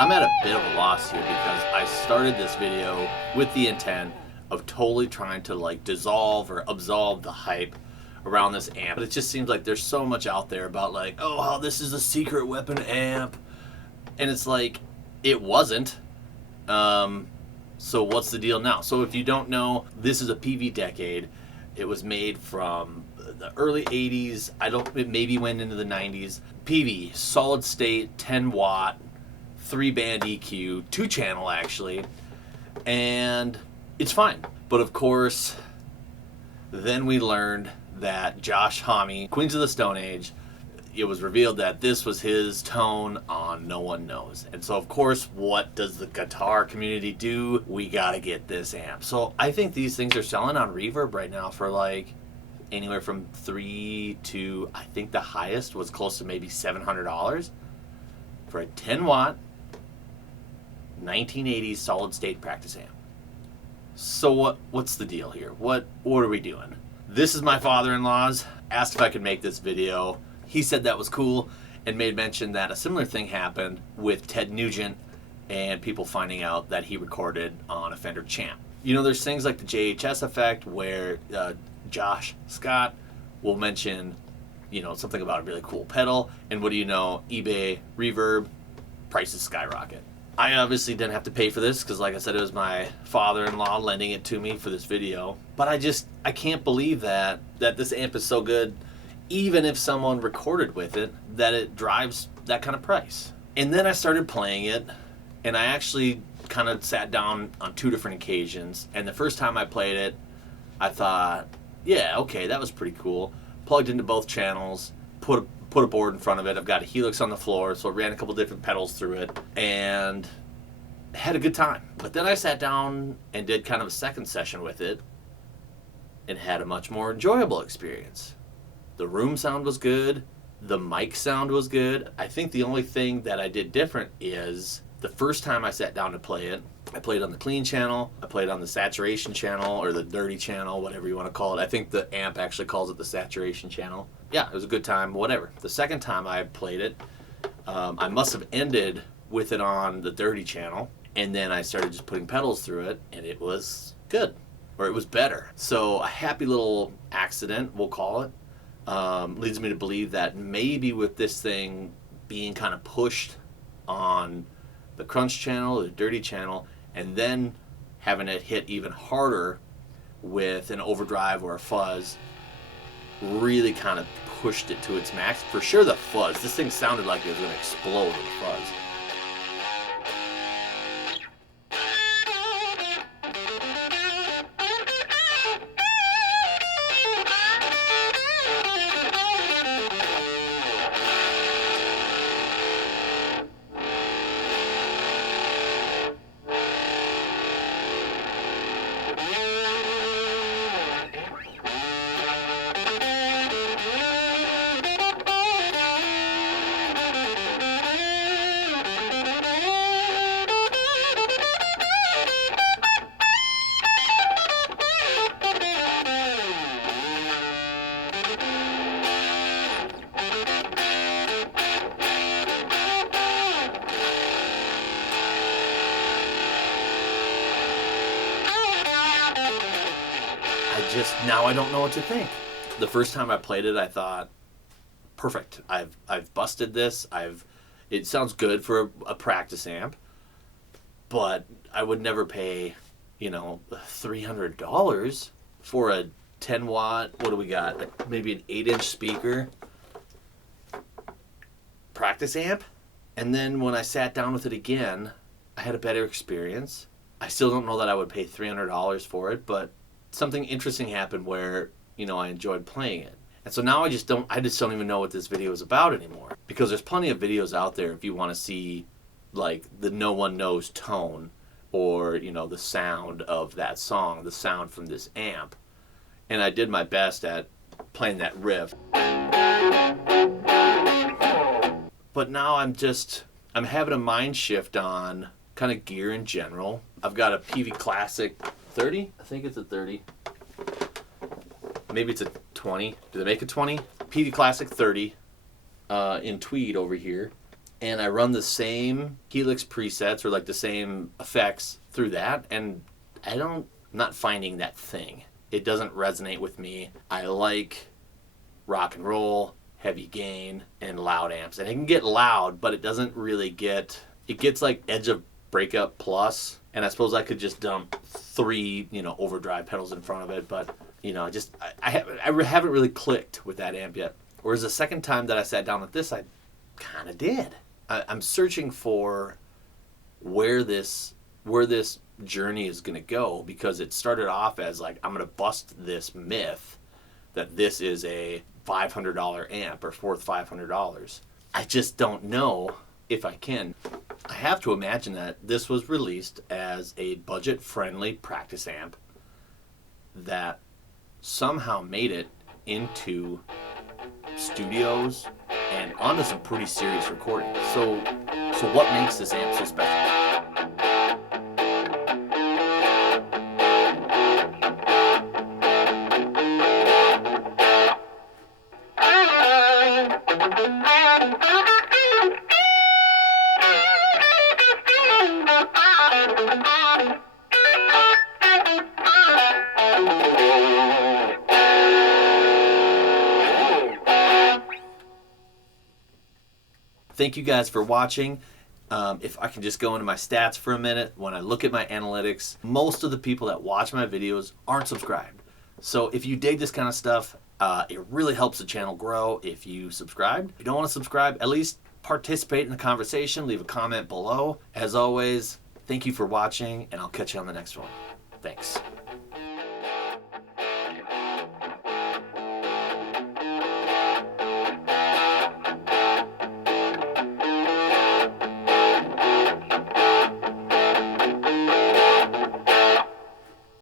I'm at a bit of a loss here because I started this video with the intent of totally trying to like dissolve or absolve the hype around this amp. But it just seems like there's so much out there about like, oh, how this is a secret weapon amp. And it's like, it wasn't. So what's the deal now? So if you don't know, this is a Peavey Decade. It was made from the early 80s. It maybe went into the 90s. Peavey, solid state, 10 watt, 3-band EQ, 2-channel actually, and it's fine. But of course, then we learned that Josh Homme, Queens of the Stone Age, it was revealed that this was his tone on No One Knows. And so of course, what does the guitar community do? We gotta get this amp. So I think these things are selling on Reverb right now for like anywhere from $300 to, I think the highest was close to maybe $700 for a 10 watt 1980s solid state practice amp. So what's the deal here? What are we doing? This is my father-in-law's. Asked if I could make this video. He said that was cool and made mention that a similar thing happened with Ted Nugent and people finding out that he recorded on a Fender Champ. You know, there's things like the JHS effect where Josh Scott will mention, you know, something about a really cool pedal, and what do you know, eBay, Reverb, prices skyrocket. I obviously didn't have to pay for this because, like I said, it was my father-in-law lending it to me for this video. But I can't believe that this amp is so good, even if someone recorded with it, that it drives that kind of price. And then I started playing it, and I actually kind of sat down on 2 different occasions. And the first time I played it, I thought, yeah, okay, that was pretty cool. Plugged into both channels, put a board in front of it. I've got a Helix on the floor, so I ran a couple different pedals through it and had a good time. But then I sat down and did kind of a second session with it and had a much more enjoyable experience. The room sound was good. The mic sound was good. I think the only thing that I did different is the first time I sat down to play it, I played on the clean channel, I played on the saturation channel or the dirty channel, whatever you want to call it. I think the amp actually calls it the saturation channel. Yeah, it was a good time, whatever. The second time I played it, I must have ended with it on the dirty channel, and then I started just putting pedals through it, and it was good, or it was better. So a happy little accident, we'll call it, leads me to believe that maybe with this thing being kind of pushed on the crunch channel, the dirty channel, and then having it hit even harder with an overdrive or a fuzz, really kind of pushed it to its max. For sure the fuzz, this thing sounded like it was going to explode with fuzz. Now I don't know what to think. The first time I played it, I thought, perfect. I've busted this. It sounds good for a practice amp, but I would never pay, $300 for a 10 watt. What do we got? Maybe an 8-inch speaker practice amp. And then when I sat down with it again, I had a better experience. I still don't know that I would pay $300 for it, but something interesting happened where, I enjoyed playing it. And so now I just don't even know what this video is about anymore. Because there's plenty of videos out there if you want to see like the No One Knows tone or, the sound of that song, the sound from this amp. And I did my best at playing that riff. But now I'm having a mind shift on kind of gear in general. I've got a Peavey Classic 30? I think it's a 30. Maybe it's a 20. Do they make a 20? Peavey Classic 30 in tweed over here. and I run the same Helix presets or like the same effects through that, and I'm not finding that thing. It doesn't resonate with me. I like rock and roll, heavy gain, and loud amps. And it can get loud, but it doesn't really it gets like edge of breakup plus, and I suppose I could just dump 3, overdrive pedals in front of it, but, I haven't really clicked with that amp yet. Whereas the second time that I sat down with this, I kind of did. I'm searching for where this journey is going to go, because it started off as like, I'm going to bust this myth that this is a $500 amp or worth $500. I just don't know if I can. I have to imagine that this was released as a budget-friendly practice amp that somehow made it into studios and onto some pretty serious recordings. So what makes this amp so special? Thank you guys for watching. If I can just go into my stats for a minute, when I look at my analytics, most of the people that watch my videos aren't subscribed. So if you dig this kind of stuff, it really helps the channel grow if you subscribe. If you don't want to subscribe, at least participate in the conversation, leave a comment below. As always, thank you for watching, and I'll catch you on the next one. Thanks.